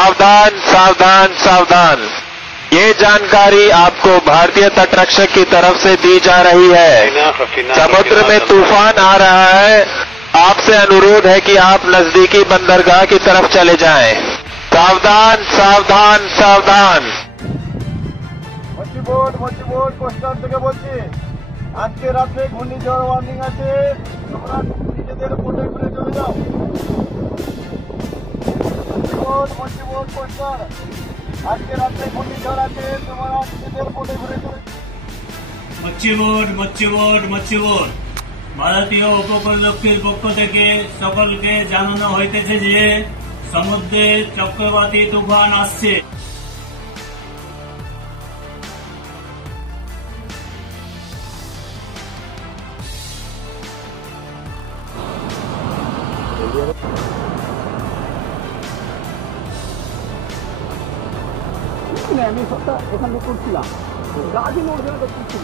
सावधान सावधान सावधान। ये जानकारी आपको भारतीय तटरक्षक की तरफ से दी जा रही है। समुद्र में तूफान आ रहा है। आपसे अनुरोध है कि आप नजदीकी बंदरगाह की तरफ चले जाएं। सावधान सावधान सावधान। মচিবোর্ড কোস্টার থেকে বলছি, আজকে রাত্রে ঘূর্ণিঝড় ওয়ার্নিং আছে, তোমরা নিজেদের বোটে ঘুরে চলে যাও। মচিবোর্ড কোস্টার, আজকে রাত্রে ঘূর্ণিঝড় আছে, তোমরা নিজেদের বোটে ঘুরে চলে মচ্ছিবোর্ড ভারতীয় উপকূলরক্ষীর পক্ষ থেকে সকলকে জানানো হইতেছে যে সমুদ্রে চক্রবাতী তুফান আসছে। আমি সবটা এখানে করছিলাম, গাছই নড়ছে না তো কিছু